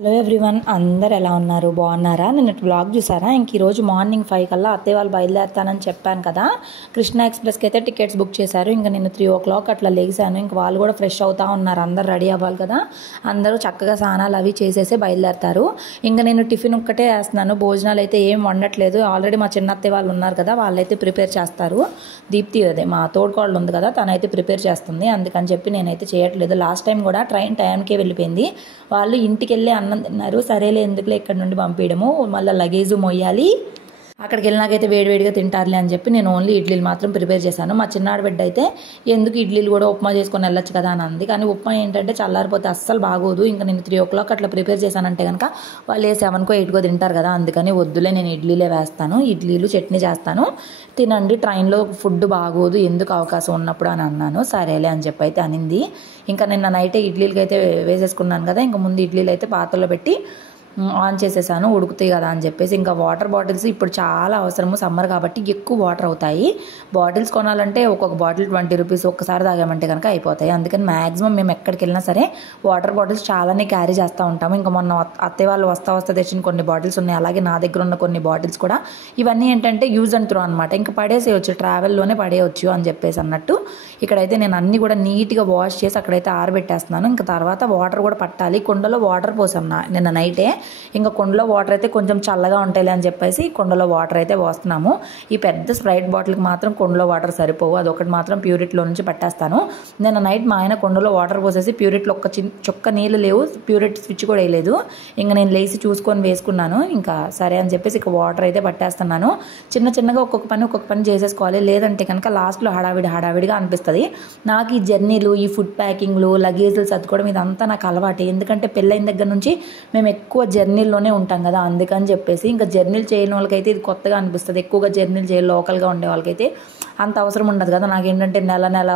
Hello everyone, అందరు ఎలా ఉన్నారు? బాగున్నారా? నేను బ్లాగ్ చూసారా? ఇంక ఈరోజు మార్నింగ్ 5 కల్లా అత్తయ్య వాళ్ళు బయలుదేరుతానని చెప్పాను కదా. కృష్ణ ఎక్స్ప్రెస్కి అయితే టికెట్స్ బుక్ చేశారు. ఇంకా నేను 3 o'clock అట్లా లేచాను. ఇంక వాళ్ళు కూడా ఫ్రెష్ అవుతా ఉన్నారు. అందరు రెడీ అవ్వాలి కదా. అందరూ చక్కగా స్నానాలు అవి చేసేసి బయలుదేరుతారు. ఇంకా నేను టిఫిన్ ఒక్కటే వేస్తున్నాను. భోజనాలు అయితే ఏం వండట్లేదు. ఆల్రెడీ మా చిన్న అత్తయ్య వాళ్ళు ఉన్నారు కదా, వాళ్ళైతే ప్రిపేర్ చేస్తారు. దీప్తి అదే మా తోడుకోళ్ళు ఉంది కదా, తనైతే ప్రిపేర్ చేస్తుంది. అందుకని చెప్పి నేనైతే చేయట్లేదు. లాస్ట్ టైం కూడా ట్రైన్ టైంకే వెళ్ళిపోయింది. వాళ్ళు ఇంటికి వెళ్ళి అన్నం తిన్నారు. సరేలే ఎందుకులే ఇక్కడ నుండి పంపించడము, మళ్ళీ లగేజ్ మొయ్యాలి, అక్కడికి వెళ్ళినాకైతే వేడివేడిగా తింటారులే అని చెప్పి నేను ఓన్లీ ఇడ్లీలు మాత్రం ప్రిపేర్ చేశాను. మా చిన్నాడు బిడ్డ అయితే ఎందుకు ఇడ్లీలు కూడా ఉప్మా చేసుకొని వెళ్ళొచ్చు కదా అని అంది. కానీ ఉప్మా ఏంటంటే చల్లారిపోతే అస్సలు బాగోదు. ఇంకా నేను 3 o'clock అట్లా ప్రిపేర్ చేశానంటే కనుక వాళ్ళు 7కో 8కో తింటారు కదా. అందుకని వద్దులే, నేను ఇడ్లీలే వేస్తాను, ఇడ్లీలు చట్నీ చేస్తాను, తినండి, ట్రైన్లో ఫుడ్ బాగోదు, ఎందుకు అవకాశం ఉన్నప్పుడు అని అన్నాను. సరేలే అని చెప్పి అయితే అనింది. ఇంకా నిన్న నైటే ఇడ్లీలకి అయితే వేసేసుకున్నాను కదా. ఇంకా ముందు ఇడ్లీలు అయితే పాత్రలో పెట్టి ఆన్ చేసేసాను, ఉడుకుతాయి కదా అని చెప్పేసి. ఇంకా వాటర్ బాటిల్స్ ఇప్పుడు చాలా అవసరము, సమ్మర్ కాబట్టి ఎక్కువ వాటర్ అవుతాయి. బాటిల్స్ కొనాలంటే ఒక్కొక్క బాటిల్ 20 రూపీస్, ఒక్కసారి తాగామంటే కనుక అయిపోతాయి. అందుకని మ్యాక్సిమం మేము ఎక్కడికి వెళ్ళినా సరే వాటర్ బాటిల్స్ చాలానే క్యారీ చేస్తూ ఉంటాము. ఇంకా మొన్న అత్తయ్య వాళ్ళు వస్తా తెచ్చిన కొన్ని బాటిల్స్ ఉన్నాయి, అలాగే నా దగ్గర ఉన్న కొన్ని బాటిల్స్ కూడా. ఇవన్నీ ఏంటంటే యూజ్ అండ్ త్రో అనమాట, ఇంకా పడేసేయచ్చు, ట్రావెల్లోనే పడేయచ్చు అని చెప్పేసి అన్నట్టు. ఇక్కడైతే నేను అన్నీ కూడా నీట్గా వాష్ చేసి అక్కడైతే ఆరబెట్టేస్తున్నాను. ఇంకా తర్వాత వాటర్ కూడా పట్టాలి. కుండలో వాటర్ పోసాం నిన్న నైటే. ఇంకా కుండలో వాటర్ అయితే కొంచెం చల్లగా ఉంటాయిలే అని చెప్పేసి కుండలో వాటర్ అయితే పోస్తున్నాము. ఈ పెద్ద స్ప్రైట్ బాటిల్కి మాత్రం కుండలో వాటర్ సరిపోవు, అదొకటి మాత్రం ప్యూరిట్లో నుంచి పట్టేస్తాను. నిన్న నైట్ మా ఆయన కుండలో వాటర్ పోసేసి ప్యూరిట్లో ఒక్క చుక్క నీళ్ళు లేవు, ప్యూరిట్ స్విచ్ కూడా వేయలేదు. ఇంకా నేను లేచి చూసుకొని వేసుకున్నాను. ఇంకా సరే అని చెప్పేసి ఇక వాటర్ అయితే పట్టేస్తున్నాను. చిన్నగా ఒక్కొక్క పని చేసేసుకోవాలి, లేదంటే కనుక లాస్ట్లో హడావిడిగా అనిపిస్తుంది. నాకు ఈ జర్నీలు, ఈ ఫుడ్ ప్యాకింగ్లు, లగేజ్లు సర్దుకోవడం ఇదంతా నాకు అలవాటే. ఎందుకంటే పెళ్ళైన దగ్గర నుంచి మేము ఎక్కువ జర్నీల్లోనే ఉంటాం కదా, అందుకని చెప్పేసి. ఇంకా జర్నీలు చేయని వాళ్ళకైతే ఇది కొత్తగా అనిపిస్తుంది. ఎక్కువగా జర్నీలు చేయాలి లోకల్గా ఉండే వాళ్ళకైతే అంత అవసరం ఉండదు కదా. నాకేంటంటే నెల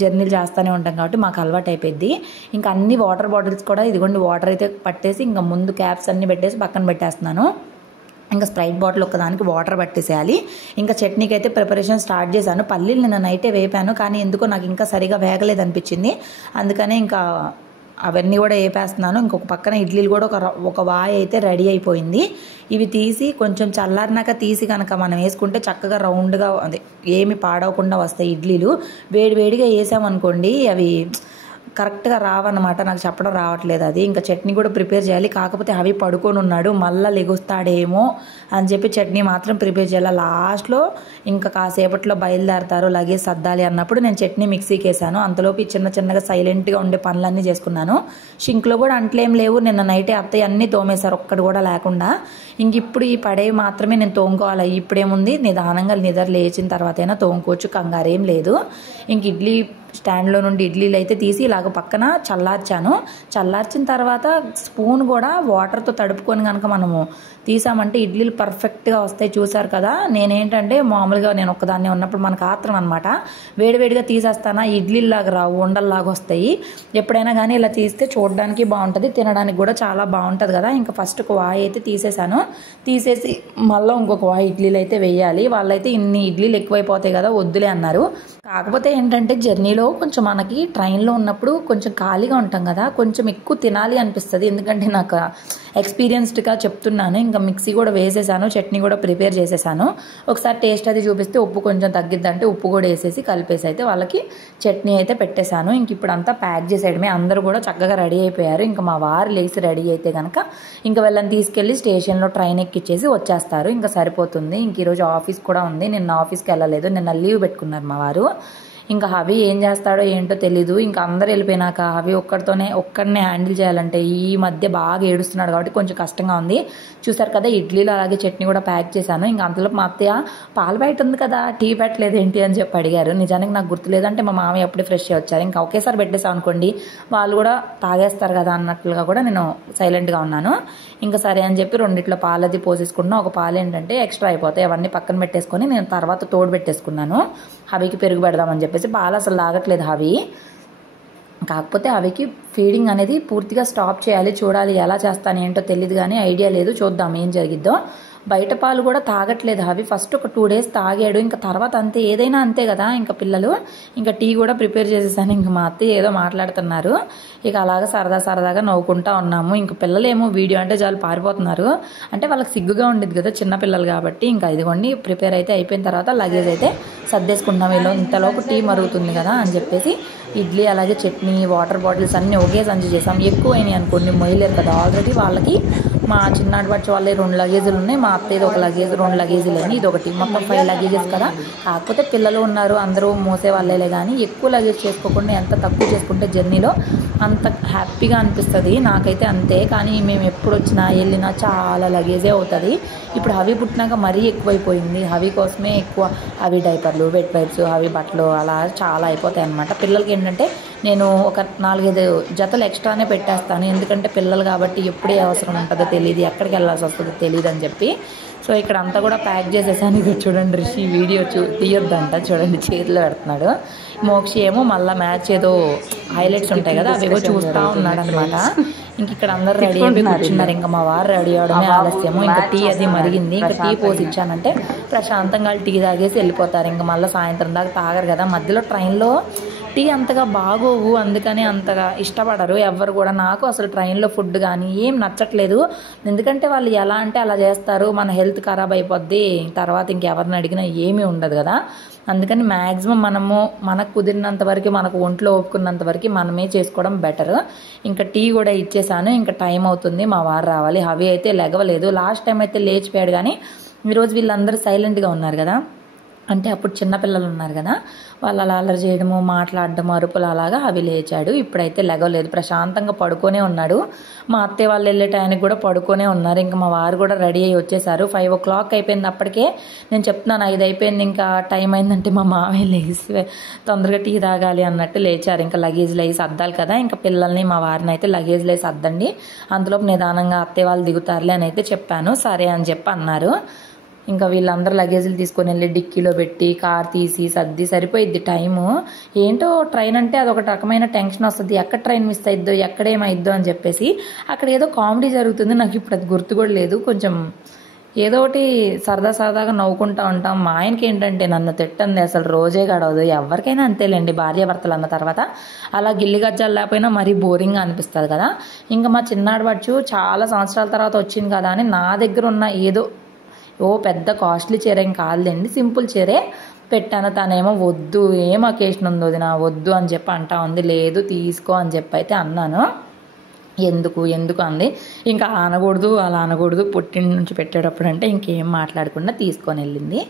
జర్నీలు చేస్తూనే ఉంటాం కాబట్టి మాకు అలవాటు అయిపోయింది. ఇంకా అన్ని వాటర్ బాటిల్స్ కూడా ఇదిగోండి వాటర్ అయితే పట్టేసి ఇంకా ముందు క్యాప్స్ అన్నీ పెట్టేసి పక్కన పెట్టేస్తున్నాను. ఇంకా స్ప్రైట్ బాటిల్ ఒక్కదానికి వాటర్ పట్టేసేయాలి. ఇంకా చట్నీకి అయితే ప్రిపరేషన్ స్టార్ట్ చేశాను. పల్లీలు నిన్న నైటే వేపాను, కానీ ఎందుకో నాకు ఇంకా సరిగా వేగలేదు అనిపించింది. అందుకనే ఇంకా అవన్నీ కూడా వేపేస్తున్నాను. ఇంకొక పక్కన ఇడ్లీలు కూడా ఒక వాయి అయితే రెడీ అయిపోయింది. ఇవి తీసి కొంచెం చల్లారినాక తీసి కనుక మనం వేసుకుంటే చక్కగా రౌండ్గా అదే ఏమి పాడవకుండా వస్తాయి ఇడ్లీలు. వేడివేడిగా వేసామనుకోండి అవి కరెక్ట్గా రావన్నమాట. నాకు చెప్పడం రావట్లేదు అది. ఇంకా చట్నీ కూడా ప్రిపేర్ చేయాలి. కాకపోతే అవి పడుకొని ఉన్నాడు, మళ్ళీ లెగుస్తాడేమో అని చెప్పి చట్నీ మాత్రం ప్రిపేర్ చేయాలి. లాస్ట్లో ఇంకా కాసేపట్లో బయలుదేరతారు, లగేజ్ సర్దాలి అన్నప్పుడు నేను చట్నీ మిక్సీకి వేసాను. అంతలోపు చిన్నగా సైలెంట్గా ఉండే పనులన్నీ చేసుకున్నాను. షింక్లో కూడా అంట్లేం లేవు. నిన్న నైటే అత్తయ్య అన్నీ తోమేశారు, ఒక్కటి కూడా లేకుండా. ఇంక ఇప్పుడు ఈ పడేవి మాత్రమే నేను తోముకోవాలి. ఇప్పుడేముంది, నిదానంగా నిద్ర లేచిన తర్వాత అయినా తోముకోవచ్చు, కంగారేం లేదు. ఇంక ఇడ్లీ స్టాండ్లో నుండి ఇడ్లీలు అయితే తీసి ఇలాగ పక్కన చల్లార్చిన తర్వాత స్పూన్ కూడా వాటర్తో తడుపుకొని కనుక మనము తీసామంటే ఇడ్లీలు పర్ఫెక్ట్గా వస్తాయి. చూసారు కదా. నేనేంటంటే మామూలుగా నేను ఒక్కదాన్నే ఉన్నప్పుడు మనకు ఆత్రం అనమాట, వేడివేడిగా తీసేస్తానా ఇడ్లీలాగా రావు, ఉండల్లాగా వస్తాయి. ఎప్పుడైనా కానీ ఇలా తీస్తే చూడడానికి బాగుంటుంది, తినడానికి కూడా చాలా బాగుంటుంది కదా. ఇంకా ఫస్ట్ ఒక వాయి అయితే తీసేసి మళ్ళీ ఇంకొక వాయి ఇడ్లీలు అయితే వేయాలి. వాళ్ళైతే ఇన్ని ఇడ్లీలు ఎక్కువైపోతాయి కదా, వద్దులే అన్నారు. కాకపోతే ఏంటంటే జర్నీలో కొంచెం మనకి ట్రైన్లో ఉన్నప్పుడు కొంచెం ఖాళీగా ఉంటాం కదా, కొంచెం ఎక్కువ తినాలి అనిపిస్తుంది. ఎందుకంటే నాకు ఎక్స్పీరియన్స్డ్గా చెప్తున్నాను. ఇంకా మిక్సీ కూడా వేసేసాను, చట్నీ కూడా ప్రిపేర్ చేసేసాను. ఒకసారి టేస్ట్ అది చూపిస్తే ఉప్పు కొంచెం తగ్గిద్దంటే ఉప్పు కూడా వేసేసి కలిపేసి అయితే వాళ్ళకి చట్నీ అయితే పెట్టేశాను. ఇంక ఇప్పుడు అంతా ప్యాక్ చేసేయడమే. అందరూ కూడా చక్కగా రెడీ అయిపోయారు. ఇంకా మా వారు లేచి రెడీ అయితే కనుక ఇంకా వెళ్ళని తీసుకెళ్ళి స్టేషన్లో ట్రైన్ ఎక్కిచ్చేసి వచ్చేస్తారు. ఇంకా సరిపోతుంది. ఇంక ఈరోజు ఆఫీస్ కూడా ఉంది. నిన్న ఆఫీస్కి వెళ్ళలేదు, నిన్న లీవ్ పెట్టుకున్నారు మా వారు. ఇంకా హవి ఏం చేస్తాడో ఏంటో తెలీదు. ఇంకా అందరు వెళ్ళిపోయినాక హవి ఒక్కడనే హ్యాండిల్ చేయాలంటే ఈ మధ్య బాగా ఏడుస్తున్నాడు కాబట్టి కొంచెం కష్టంగా ఉంది. చూసారు కదా, ఇడ్లీలు అలాగే చట్నీ కూడా ప్యాక్ చేశాను. ఇంకా అంతలో మా అత్తయ్య పాలు బయట ఉంది కదా, టీ పెట్టలేదు ఏంటి అని చెప్పి అడిగారు. నిజానికి నాకు గుర్తులేదంటే మా మామయ్య అప్పుడే ఫ్రెష్ అయ్యి వచ్చారు. ఇంకా ఒకేసారి పెట్టేసాం అనుకోండి వాళ్ళు కూడా తాగేస్తారు కదా అన్నట్లుగా కూడా నేను సైలెంట్గా ఉన్నాను. ఇంకా సరే అని చెప్పి రెండిట్లో పాలది పోసేసుకున్నా. ఒక పాలు ఏంటంటే ఎక్స్ట్రా అయిపోతాయి, అవన్నీ పక్కన పెట్టేసుకొని నేను తర్వాత తోడు పెట్టేసుకున్నాను. హవికి పెరుగు పెడదామని చెప్పేసి. పాలు అసలు లాగట్లేదు హవి. కాకపోతే అవికి ఫీడింగ్ అనేది పూర్తిగా స్టాప్ చేయాలి. చూడాలి ఎలా చేస్తాను ఏంటో తెలియదు, కానీ ఐడియా లేదు, చూద్దాం ఏం జరిగిద్దో. బయట పాలు కూడా తాగట్లేదు అవి. ఫస్ట్ ఒక 2 days తాగాడు, ఇంకా తర్వాత అంతే, ఏదైనా అంతే కదా ఇంకా పిల్లలు. ఇంకా టీ కూడా ప్రిపేర్ చేసేసాను. ఇంక మా అత్తయ్య ఏదో మాట్లాడుతున్నారు, ఇక అలాగా సరదాగా నవ్వుకుంటా ఉన్నాము. ఇంక పిల్లలేమో వీడియో అంటే చాలు పారిపోతున్నారు, అంటే వాళ్ళకి సిగ్గుగా ఉండేది కదా చిన్న పిల్లలు కాబట్టి. ఇంకా ఇదిగోండి ప్రిపేర్ అయితే అయిపోయిన తర్వాత లగేజ్ అయితే సర్దేసుకుంటున్నాం. ఇంతలోపు టీ మరుగుతుంది కదా అని చెప్పేసి ఇడ్లీ అలాగే చట్నీ వాటర్ బాటిల్స్ అన్నీ ఒకే సంచి చేసాం. ఎక్కువ అయినాయి అనుకోండి, మొయ్యలేరు కదా. ఆల్రెడీ వాళ్ళకి మా చిన్నాడు బట్టి వాళ్ళే 2 లగేజీలు ఉన్నాయి, మా అత్తయ్యది ఒక లగేజ్, 2 లగేజీలు అని ఇది ఒకటి, మొత్తం 5 లగేజెస్ కదా. కాకపోతే పిల్లలు ఉన్నారు, అందరూ మోసే వాళ్ళేలే. కానీ ఎక్కువ లగేజ్ చేసుకోకుండా ఎంత తక్కువ చేసుకుంటే జర్నీలో అంత హ్యాపీగా అనిపిస్తుంది, నాకైతే అంతే. కానీ మేము ఎప్పుడు వచ్చినా వెళ్ళినా చాలా లగేజే అవుతుంది. ఇప్పుడు హవి పుట్టినాక మరీ ఎక్కువైపోయింది, హవి కోసమే ఎక్కువ. హవి డైపర్లు, వెట్ వైప్స్, హవి బట్టలు అలా చాలా అయిపోతాయి అన్నమాట. పిల్లలకి ఏంటంటే నేను ఒక 4-5 జతలు ఎక్స్ట్రానే పెట్టేస్తాను, ఎందుకంటే పిల్లలు కాబట్టి ఎప్పుడే అవసరం ఉంటుందో తెలియదు, ఎక్కడికి వెళ్ళాల్సి వస్తుందో తెలియదు అని చెప్పి. సో ఇక్కడ అంతా కూడా ప్యాక్ చేసేసాను. ఇది చూడండి, రిషి వీడియో తీయొద్దంట, చూడండి చేతిలో పెడుతున్నాడు. మోక్షి ఏమో మళ్ళీ మ్యాచ్ ఏదో హైలైట్స్ ఉంటాయి కదా అవేవో చూస్తూ ఉన్నాడు అనమాట. ఇంక ఇక్కడ అందరు రెడీ అయిపోయి కూర్చున్నారు. ఇంకా మా వారు రెడీ అవడమే ఆలస్యము. ఇంకా టీ అది మరిగింది, ఇంకా టీ పోసి ఇచ్చానంటే ప్రశాంతంగా టీ తాగేసి వెళ్ళిపోతారు. ఇంకా మళ్ళీ సాయంత్రం దాకా తాగరు కదా. మధ్యలో ట్రైన్లో టీ అంతగా బాగోవు, అందుకని అంతగా ఇష్టపడరు ఎవరు కూడా. నాకు అసలు ట్రైన్లో ఫుడ్ కానీ ఏం నచ్చట్లేదు, ఎందుకంటే వాళ్ళు ఎలా అంటే అలా చేస్తారు, మన హెల్త్ ఖరాబ్ అయిపోద్ది, తర్వాత ఇంకెవరిని అడిగినా ఏమీ ఉండదు కదా. అందుకని మ్యాక్సిమం మనకు కుదిరినంత వరకు, మనకు ఒంట్లో ఒప్పుకున్నంత వరకు మనమే చేసుకోవడం బెటర్. ఇంకా టీ కూడా ఇచ్చేసాను, ఇంకా టైం అవుతుంది, మా వారు రావాలి. హవి అయితే లెగవలేదు, లాస్ట్ టైం అయితే లేచిపోయాడు. కానీ ఈరోజు వీళ్ళందరూ సైలెంట్గా ఉన్నారు కదా, అంటే అప్పుడు చిన్నపిల్లలు ఉన్నారు కదా, వాళ్ళు అలా అల్లరి చేయడము, మాట్లాడడము, అరుపులు అలాగా. అవి లేచాడు, ఇప్పుడైతే లెగవలేదు, ప్రశాంతంగా పడుకొనే ఉన్నాడు. మా అత్తయ్య వాళ్ళు వెళ్ళే టైంకి కూడా పడుకొనే ఉన్నారు. ఇంకా మా వారు కూడా రెడీ అయ్యి వచ్చేసారు. 5 o'clock అయిపోయింది అప్పటికే. నేను చెప్తున్నాను 5 అయిపోయింది, ఇంకా టైం అయిందంటే మా మామయ్య లేచి తొందరగా టీ తాగాలి అన్నట్టు లేచారు. ఇంకా లగేజ్లు వేసి అద్దాలి కదా, ఇంకా పిల్లల్ని మా వారిని అయితే లగేజ్లు వేసి అద్దండి, అంతలోపు నిదానంగా అత్తయ్య వాళ్ళు దిగుతారులే అని అయితే చెప్పాను. సరే అని చెప్పి అన్నారు. ఇంకా వీళ్ళందరూ లగేజీలు తీసుకొని వెళ్ళి డిక్కీలో పెట్టి కార్ తీసి సర్ది సరిపోయిద్ది టైము. ఏంటో ట్రైన్ అంటే అదొక రకమైన టెన్షన్ వస్తుంది, ఎక్కడ ట్రైన్ మిస్ అయిద్దో, ఎక్కడేమైద్దో అని చెప్పేసి. అక్కడ ఏదో కామెడీ జరుగుతుంది, నాకు ఇప్పుడు అది గుర్తు కూడా లేదు. కొంచెం ఏదో ఒకటి సరదాగా నవ్వుకుంటూ ఉంటాం. మా ఆయనకి ఏంటంటే నన్ను తిట్టండి అసలు రోజే గడవదు, ఎవరికైనా అంతేలేండి, భార్యాభర్తలు అన్న తర్వాత అలా గిల్లి గజ్జాలు లేకపోయినా మరీ బోరింగ్గా అనిపిస్తుంది కదా. ఇంకా మా చిన్నాడు బచ్చు చాలా సంవత్సరాల తర్వాత వచ్చింది కదా అని నా దగ్గర ఉన్న ఏదో పెద్ద కాస్ట్లీ చీర ఏం కాదులేండి, సింపుల్ చీరే పెట్టాను. తనేమో వద్దు, ఏం అకేషన్ ఉంది వదినా వద్దు అని చెప్పి అంటా ఉంది. లేదు తీసుకో అని చెప్పి అయితే అన్నాను. ఎందుకు అంది. ఇంకా అలా అనకూడదు, పుట్టింటి నుంచి పెట్టేటప్పుడు అంటే ఇంకేం మాట్లాడకుండా తీసుకొని వెళ్ళింది.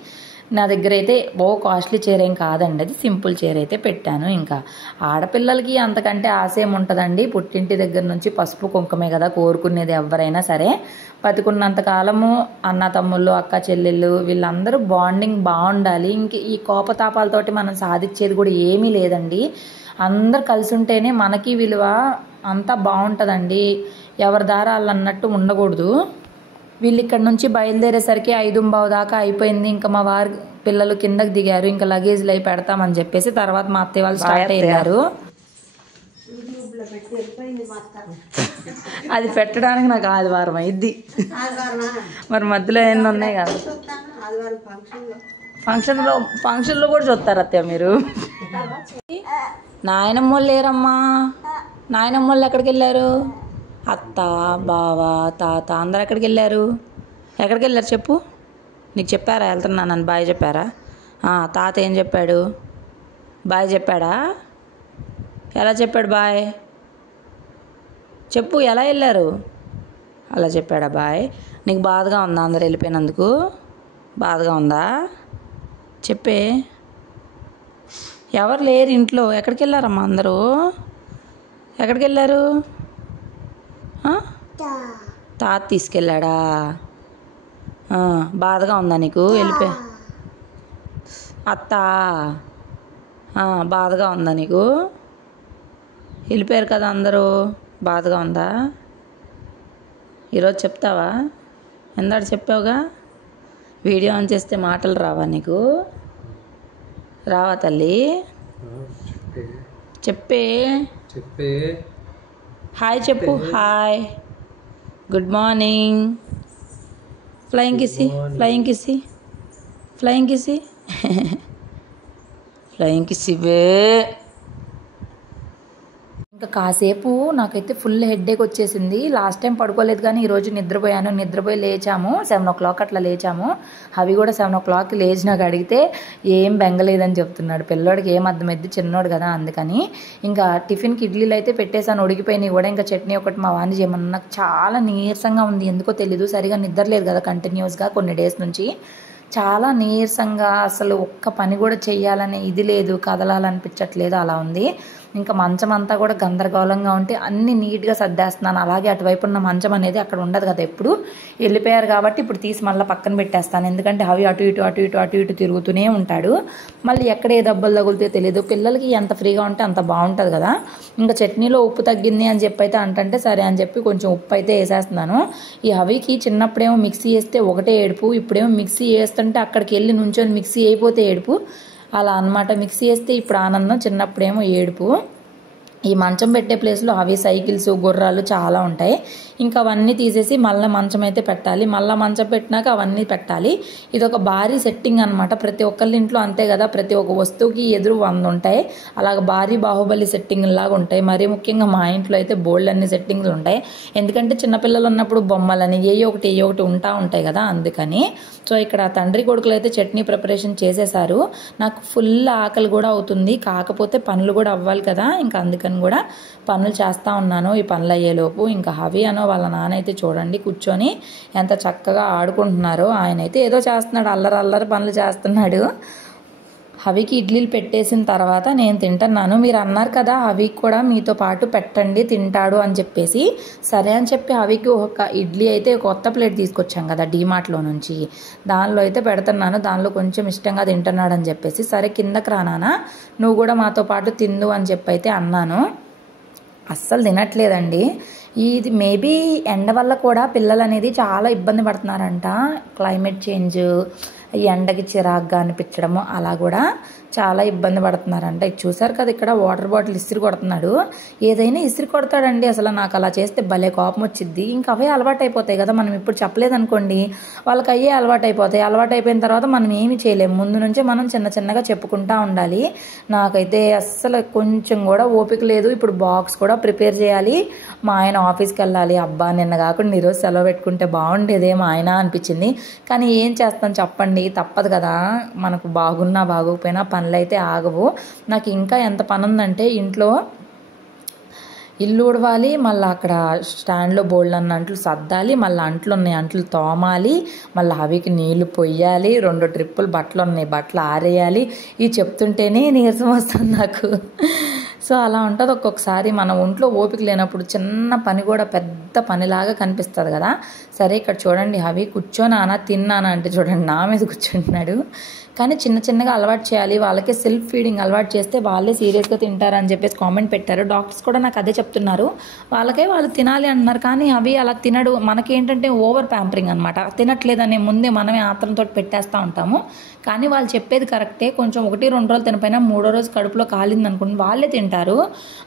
నా దగ్గర అయితే కాస్ట్లీ చీర ఏం కాదండి, అది సింపుల్ చీర అయితే పెట్టాను. ఇంకా ఆడపిల్లలకి అంతకంటే ఆశ ఏముంటుందండి, పుట్టింటి దగ్గర నుంచి పసుపు కుంకుమే కదా కోరుకునేది ఎవరైనా సరే. బతుకున్నంతకాలము అన్న తమ్ముళ్ళు, అక్క చెల్లెళ్ళు వీళ్ళందరూ బాండింగ్ బాగుండాలి. ఇంక ఈ కోపతాపాలతోటి మనం సాధించేది కూడా ఏమీ లేదండి. అందరు కలిసి ఉంటేనే మనకి విలువ, అంతా బాగుంటుందండి. ఎవరి దారాలు అన్నట్టు ఉండకూడదు. వీళ్ళు ఇక్కడ నుంచి బయలుదేరేసరికి 5:15 దాకా అయిపోయింది. ఇంకా మా వారు పిల్లలు కిందకి దిగారు, ఇంకా లగేజ్లు అయి పెడతామని చెప్పేసి. తర్వాత మా అత్తయ్య వాళ్ళు స్టార్ట్ అయ్యారు. అది పెట్టడానికి నాకు ఆదివారం అయింది, మరి మధ్యలో ఎన్ని ఉన్నాయి కదా. ఫంక్షన్లో కూడా చూస్తారు అత్తయ్య మీరు. నాయనమ్మ వాళ్ళు లేరమ్మా, నాయనమ్మ వాళ్ళు ఎక్కడికి వెళ్ళారు? అత్త, బావ, తాత అందరు ఎక్కడికి వెళ్ళారు చెప్పు. నీకు చెప్పారా వెళ్తున్నా నన్ను బాయ్ చెప్పారా? తాత ఏం చెప్పాడు? బాయ్ చెప్పాడా? ఎలా చెప్పాడు బాయ్ చెప్పు, ఎలా వెళ్ళారు? అలా చెప్పాడా బాయ్? నీకు బాధగా ఉందా అందరు వెళ్ళిపోయినందుకు? బాధగా ఉందా చెప్పే. ఎవరు లేరు ఇంట్లో, ఎక్కడికి వెళ్ళారమ్మా అందరూ? ఎక్కడికి వెళ్ళారు? తాత తీసుకెళ్ళాడా? బాధగా ఉందా నీకు? వెళ్ళిపోయా అత్త, బాధగా ఉందా నీకు? వెళ్ళిపోయారు కదా అందరూ, బాధగా ఉందా? ఈరోజు చెప్తావా? ఎందాడు చెప్పావుగా, వీడియో ఆన్ చేస్తే మాటలు రావా నీకు? రావా తల్లి? చెప్పే హాయ్ చెప్పు. Hi, good morning. Flying kissy flying kissy flying kissy flying kissy వే. ఇంకా కాసేపు నాకైతే ఫుల్ హెడ్ఏక్ వచ్చేసింది. లాస్ట్ టైం పడుకోలేదు కానీ ఈరోజు నిద్రపోయాను. నిద్రపోయి లేచాము 7 o'clock అట్లా లేచాము. అవి కూడా 7 o'clock లేచి నాకు అడిగితే ఏం బెంగలేదని చెప్తున్నాడు. పిల్లోడికి ఏం అర్థమైద్ది, చిన్నోడు కదా, అందుకని ఇంకా టిఫిన్కి ఇడ్లీలు అయితే పెట్టేశాను. ఉడికిపోయినాయి కూడా. ఇంకా చట్నీ ఒకటి మా వాడిని చేయమన్నా. నాకు చాలా నీరసంగా ఉంది, ఎందుకో తెలీదు. సరిగా నిద్రలేదు కదా కంటిన్యూస్గా కొన్ని డేస్ నుంచి. చాలా నీరసంగా, అసలు ఒక్క పని కూడా చెయ్యాలని ఇది లేదు, కదలాలనిపించట్లేదు, అలా ఉంది. ఇంకా మంచం అంతా కూడా గందరగోళంగా ఉంటే అన్ని నీట్గా సర్దేస్తున్నాను. అలాగే అటువైపు ఉన్న మంచం అనేది అక్కడ ఉండదు కదా, ఎప్పుడు వెళ్ళిపోయారు కాబట్టి ఇప్పుడు తీసి మళ్ళీ పక్కన పెట్టేస్తాను. ఎందుకంటే అవి అటు ఇటు తిరుగుతూనే ఉంటాడు. మళ్ళీ ఎక్కడ ఏ దెబ్బలు తగులుతాయో తెలియదు. పిల్లలకి ఎంత ఫ్రీగా ఉంటే అంత బాగుంటుంది కదా. ఇంకా చట్నీలో ఉప్పు తగ్గింది అని చెప్పి అయితే అంటే సరే అని చెప్పి కొంచెం ఉప్పు అయితే వేసేస్తున్నాను. ఈ హవికి చిన్నప్పుడేమో మిక్సీ వేస్తే ఒకటే ఏడుపు, ఇప్పుడేమో మిక్సీ వేస్తుంటే అక్కడికి వెళ్ళి నుంచొని మిక్సీ అయిపోతే ఏడుపు, అలా అన్నమాట. మిక్సీ వేస్తే ఇప్పుడు ఆనందం, చిన్నప్పుడేమో ఏడుపు. ఈ మంచం పెట్టే ప్లేస్లో అవి సైకిల్స్, గుర్రాలు చాలా ఉంటాయి. ఇంకా అవన్నీ తీసేసి మళ్ళీ మంచం అయితే పెట్టాలి. మళ్ళీ మంచం పెట్టినాక అవన్నీ పెట్టాలి. ఇది ఒక భారీ సెట్టింగ్ అనమాట. ప్రతి ఒక్కళ్ళ ఇంట్లో అంతే కదా, ప్రతి ఒక్క వస్తువుకి ఎదురు 100 ఉంటాయి. అలాగ భారీ బాహుబలి సెట్టింగ్ లాగా ఉంటాయి. మరీ ముఖ్యంగా మా ఇంట్లో అయితే బోల్డ్ అన్ని సెట్టింగ్లు ఉంటాయి. ఎందుకంటే చిన్నపిల్లలు ఉన్నప్పుడు బొమ్మలని ఏ ఒకటి ఉంటాయి కదా, అందుకని. సో ఇక్కడ తండ్రి కొడుకులు అయితే చట్నీ ప్రిపరేషన్ చేసేసారు. నాకు ఫుల్ ఆకలి కూడా అవుతుంది, కాకపోతే పనులు కూడా అవ్వాలి కదా, ఇంకా అందుకని కూడా పనులు చేస్తూ ఉన్నాను. ఈ పనులు అయ్యేలోపు ఇంకా హవి అనో వాళ్ళ నాన్న అయితే చూడండి కూర్చొని ఎంత చక్కగా ఆడుకుంటున్నారో. ఆయన అయితే ఏదో చేస్తున్నాడు, అల్లరి పనులు చేస్తున్నాడు. హవికి ఇడ్లీలు పెట్టేసిన తర్వాత నేను తింటున్నాను. మీరు అన్నారు కదా హవికి కూడా మీతో పాటు పెట్టండి తింటాడు అని చెప్పేసి, సరే అని చెప్పి హవికి ఒక ఇడ్లీ అయితే కొత్త ప్లేట్ తీసుకొచ్చాం కదా డీమార్ట్లో నుంచి, దానిలో అయితే పెడుతున్నాను. దానిలో కొంచెం ఇష్టంగా తింటున్నాడు అని చెప్పేసి, సరే కిందకి రానా నువ్వు కూడా మాతో పాటు తిందు అని చెప్పి అయితే అన్నాను. అస్సలు తినట్లేదండి. ఇది మేబీ ఎండ వల్ల కూడా పిల్లలు అనేది చాలా ఇబ్బంది పడుతున్నారంట. క్లైమేట్ చేంజ్, ఎండకి చిరాగ్గా అనిపించడము, అలా కూడా చాలా ఇబ్బంది పడుతున్నారంట. ఇది చూసారు కదా, ఇక్కడ వాటర్ బాటిల్ ఇస్త్రీ కొడుతున్నాడు. ఏదైనా ఇస్త్రీ కొడతాడండి. అసలు నాకు అలా చేస్తే భలే కోపం వచ్చింది. ఇంకా అవే అలవాటు అయిపోతాయి కదా, మనం ఇప్పుడు చెప్పలేదనుకోండి వాళ్ళకి అయ్యే అలవాటు అయిపోతాయి. అలవాటు అయిపోయిన తర్వాత మనం ఏమి చేయలేము. ముందు నుంచే మనం చిన్నగా చెప్పుకుంటా ఉండాలి. నాకైతే అస్సలు కొంచెం కూడా ఓపిక లేదు. ఇప్పుడు బాక్స్ కూడా ప్రిపేర్ చేయాలి. మా ఆయన ఆఫీస్కి వెళ్ళాలి. అబ్బా నిన్న కాకుండా ఈరోజు సెలవు పెట్టుకుంటే బాగుండేదే మా ఆయన అనిపించింది. కానీ ఏం చేస్తాను చెప్పండి, తప్పదు కదా, మనకు బాగున్నా బాగోకపోయినా పనులు అయితే ఆగవు. నాకు ఇంకా ఎంత పని ఉందంటే, ఇంట్లో ఇల్లు ఉడవాలి, మళ్ళీ అక్కడ స్టాండ్లో బోల్డ్ అన్న అంట్లు సర్దాలి, మళ్ళీ అంట్లు ఉన్నాయి అంట్లు తోమాలి, మళ్ళీ అవికి నీళ్లు పొయ్యాలి, 2 ట్రిప్పులు బట్టలు ఉన్నాయి బట్టలు ఆరేయాలి. ఇవి చెప్తుంటేనే నీరసం వస్తుంది నాకు. సో అలా ఉంటుంది ఒక్కొక్కసారి. మన ఒంట్లో ఓపిక లేనప్పుడు చిన్న పని కూడా పెద్ద పనిలాగా కనిపిస్తుంది కదా. సరే ఇక్కడ చూడండి, అవి కూర్చోనానా తిన్నానా అంటే చూడండి నా మీద కూర్చుంటున్నాడు. కానీ చిన్నగా అలవాటు చేయాలి. వాళ్ళకే సెల్ఫ్ ఫీడింగ్ అలవాటు చేస్తే వాళ్ళే సీరియస్గా తింటారని చెప్పేసి కామెంట్ పెట్టారు. డాక్టర్స్ కూడా నాకు అదే చెప్తున్నారు. వాళ్ళకే వాళ్ళు తినాలి అంటున్నారు, కానీ అవి అలా తినడు. మనకేంటంటే ఓవర్ ప్యాంపరింగ్ అనమాట. తినట్లేదనే ముందే మనమే ఆత్రంతో పెట్టేస్తూ ఉంటాము. కానీ వాళ్ళు చెప్పేది కరెక్టే. కొంచెం 1-2 రోజులు తినపోయినా 3వ రోజు కడుపులో కాలింది అనుకోండి వాళ్ళే తింటారు.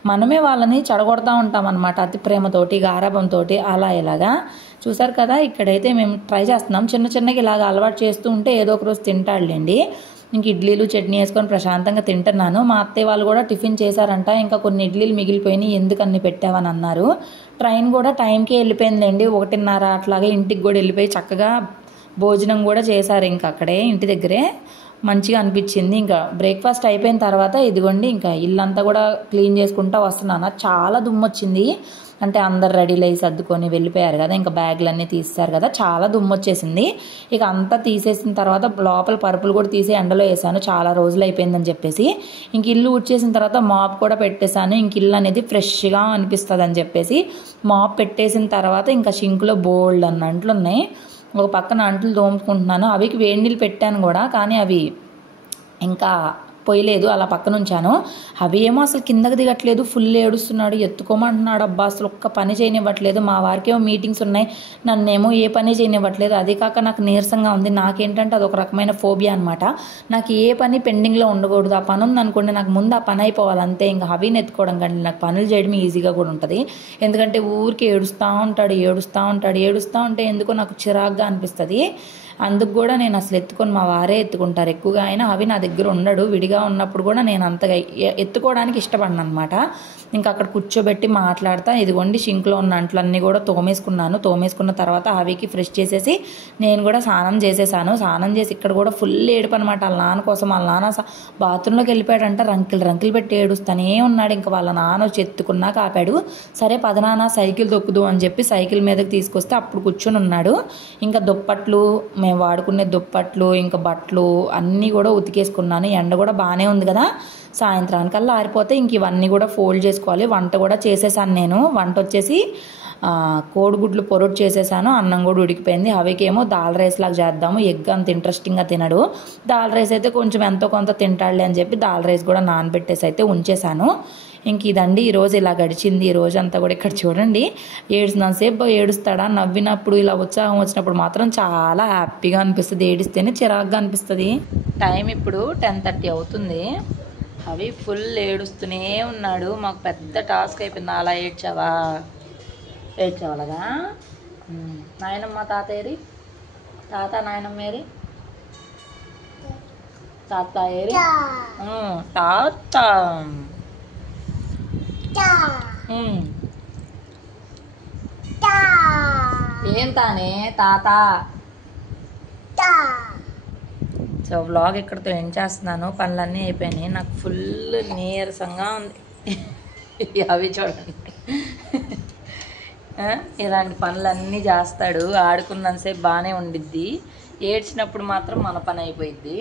మనమే వాళ్ళని చెడగొడతా ఉంటాం అనమాట, అతి ప్రేమతోటి గారాబంతో. అలా ఇలాగా చూసారు కదా, ఇక్కడైతే మేము ట్రై చేస్తున్నాం. చిన్నగా ఇలాగ అలవాటు చేస్తూ ఉంటే ఏదో ఒక రోజు తింటాడులేండి. ఇంక ఇడ్లీలు చట్నీ వేసుకొని ప్రశాంతంగా తింటున్నాను. మా అత్తయ్య వాళ్ళు కూడా టిఫిన్ చేశారంట. ఇంకా కొన్ని ఇడ్లీలు మిగిలిపోయినాయి, ఎందుకు అన్ని పెట్టావని అన్నారు. ట్రైన్ కూడా టైంకే వెళ్ళిపోయిందిలేండి, 1:30 అట్లాగే ఇంటికి కూడా వెళ్ళిపోయి చక్కగా భోజనం కూడా చేశారు. ఇంకా అక్కడే ఇంటి దగ్గరే మంచిగా అనిపించింది. ఇంకా బ్రేక్ఫాస్ట్ అయిపోయిన తర్వాత ఇదిగోండి ఇంకా ఇల్లంతా కూడా క్లీన్ చేసుకుంటూ వస్తున్నాను. చాలా దుమ్ము వచ్చింది. అంటే అందరు రెడీలు అయ్యి సర్దుకొని వెళ్ళిపోయారు కదా, ఇంకా బ్యాగులన్నీ తీస్తారు కదా, చాలా దుమ్ము వచ్చేసింది. ఇక అంతా తీసేసిన తర్వాత లోపల పరుపులు కూడా తీసి ఎండలో వేసాను, చాలా రోజులు అయిపోయిందని చెప్పేసి. ఇంక ఇల్లు ఊడ్చేసిన తర్వాత మాప్ కూడా పెట్టేశాను. ఇంక ఇల్లు అనేది ఫ్రెష్గా అనిపిస్తుంది అని చెప్పేసి మాప్ పెట్టేసిన తర్వాత ఇంకా షింకులో బోల్డ్ అన్న అంట్లు ఉన్నాయి. ఒక పక్కన అంట్లు తోముకుంటున్నాను. అవికి వేడి నీళ్ళు పెట్టాను కూడా, కానీ అవి ఇంకా పోయలేదు, అలా పక్కన ఉంచాను. అవి ఏమో అసలు కిందకి దిగట్లేదు, ఫుల్ ఏడుస్తున్నాడు, ఎత్తుకోమంటున్నాడు. అబ్బా అసలు ఒక్క పని చేయనివ్వట్లేదు. మా వారికేమో మీటింగ్స్ ఉన్నాయి, నన్నేమో ఏ పని చేయనివ్వట్లేదు. అది కాక నాకు నీరసంగా ఉంది. నాకేంటంటే అది ఒక రకమైన ఫోబియా అనమాట. నాకు ఏ పని పెండింగ్లో ఉండకూడదు. ఆ పని ఉందనుకోండి, నాకు ముందు ఆ పని అయిపోవాలి అంతే. ఇంకా హవిని ఎత్తుకోవడం కంటే నాకు పనులు చేయడం ఈజీగా కూడా ఉంటుంది. ఎందుకంటే ఊరికి ఏడుస్తూ ఉంటే ఎందుకో నాకు చిరాగ్గా అనిపిస్తుంది. అందుకు కూడా నేను అసలు ఎత్తుకొని మా వారే ఎత్తుకుంటారు ఎక్కువగా. అయినా అవి నా దగ్గర ఉండడు. విడిగా ఉన్నప్పుడు కూడా నేను అంతగా ఎత్తుకోవడానికి ఇష్టపడను అనమాట. ఇంకా అక్కడ కూర్చోబెట్టి మాట్లాడతా. ఇదిగోండి షింక్లో ఉన్న అంట్లన్నీ కూడా తోమేసుకున్నాను. తోమేసుకున్న తర్వాత అవికి ఫ్రెష్ చేసేసి నేను కూడా స్నానం చేసేసాను. స్నానం చేసి ఇక్కడ కూడా ఫుల్ ఏడుపు అనమాట. వాళ్ళ నాన్న కోసం. వాళ్ళ నాన్న బాత్రూంలోకి వెళ్ళిపోయాడంట. రంకిలు పెట్టి ఏడుస్తూనే ఉన్నాడు. ఇంకా వాళ్ళ నాన్న వచ్చి ఎత్తుకున్నాక ఆపాడు. సరే పదనాన్న సైకిల్ తొక్కుదు అని చెప్పి సైకిల్ మీదకి తీసుకొస్తే అప్పుడు కూర్చొని ఉన్నాడు. ఇంకా దుప్పట్లు, మేము వాడుకునే దుప్పట్లు, ఇంకా బట్టలు అన్నీ కూడా ఉతికేసుకున్నాను. ఎండ కూడా బాగానే ఉంది కదా, సాయంత్రానికల్లా ఆరిపోతే ఇంక ఇవన్నీ కూడా ఫోల్డ్ చేసుకోవాలి. వంట కూడా చేసేసాను నేను. వంట వచ్చేసి కోడిగుడ్లు పొరటు చేసేసాను. అన్నం కూడా ఉడికిపోయింది. అవికేమో దాల్ రైస్ లాగా చేద్దాము. ఎగ్ అంత ఇంట్రెస్టింగ్గా తినడు. దాల్ రైస్ అయితే కొంచెం ఎంతో కొంత తింటాడులే అని చెప్పి దాల్ రైస్ కూడా నానబెట్టేసి అయితే ఉంచేసాను. ఇంక ఇదండి ఈరోజు ఇలా గడిచింది. ఈ రోజు అంతా కూడా ఇక్కడ చూడండి, ఏడుస్తున్నంతసేపు ఏడుస్తాడా, నవ్వినప్పుడు ఇలా ఉత్సాహం వచ్చినప్పుడు మాత్రం చాలా హ్యాపీగా అనిపిస్తుంది. ఏడిస్తేనే చిరాగ్గా అనిపిస్తుంది. టైం ఇప్పుడు 10:30 అవుతుంది. అవి ఫుల్ ఏడుస్తూనే ఉన్నాడు. మాకు పెద్ద టాస్క్ అయిపోయింది. అలా ఏడ్చావాలగా. నాయనమ్మ తాత ఏరి, తాత నాయనమ్మ ఏరి, తాత ఏరి, తాత ఏం తానే తాత. సో వ్లాగ్ ఇక్కడితో ఏం చేస్తున్నాను. పనులన్నీ అయిపోయినాయి. నాకు ఫుల్ నీరసంగా ఉంది. అవి చూడండి, ఇలాంటి పనులన్నీ చేస్తాడు. ఆడుకున్నంతసేపు బాగానే ఉండిద్ది, ఏడ్చినప్పుడు మాత్రం మన పని అయిపోయిద్ది.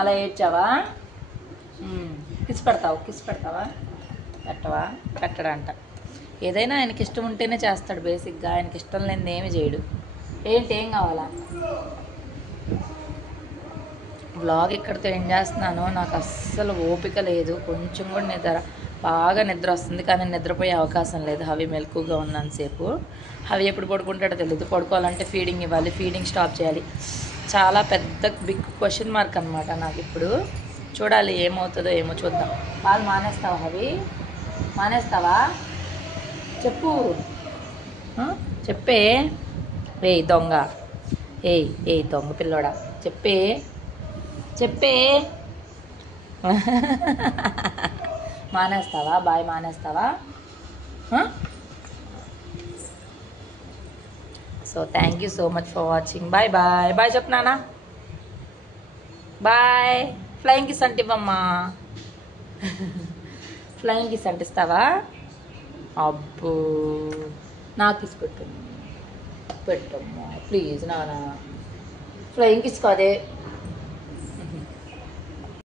అలా ఏడ్చావా? కిస్ పెడతావా? పెట్టడంట. ఏదైనా ఆయనకి ఇష్టం ఉంటేనే చేస్తాడు. బేసిక్గా ఆయనకి ఇష్టం లేనిది ఏమి చేయడు. ఏం కావాలా? వ్లాగ్ ఇక్కడితో ఏం చేస్తున్నాను. నాకు అస్సలు ఓపిక లేదు. కొంచెం కూడా బాగా నిద్ర వస్తుంది, కానీ నిద్రపోయే అవకాశం లేదు. అవి మెలకుగా ఉన్నంతసేపు. అవి ఎప్పుడు పడుకుంటాడో తెలియదు. పడుకోవాలంటే ఫీడింగ్ ఇవ్వాలి, ఫీడింగ్ స్టాప్ చేయాలి. చాలా పెద్ద బిగ్ క్వశ్చన్ మార్క్ అనమాట నాకు ఇప్పుడు. చూడాలి ఏమవుతుందో ఏమో, చూద్దాం. పాలు మానేస్తావా? అవి మానేస్తావా? చెప్పే. దొంగ, దొంగ పిల్లోడా, చెప్పే. మానేస్తావా? బాయ్ మానేస్తావా? So thank you so much for watching. Bye చెప్పు నాన్న. బాయ్. ఫ్లయింగ్ కిస్ అంటే ఇవ్వమ్మా. ఫ్లయింగ్ కిస్ అంటిస్తావా? అబ్బో, నాకు కిస్ పెట్టమ్మా ప్లీజ్ నాన్న. ఫ్లయింగ్ కిస్ కాదే,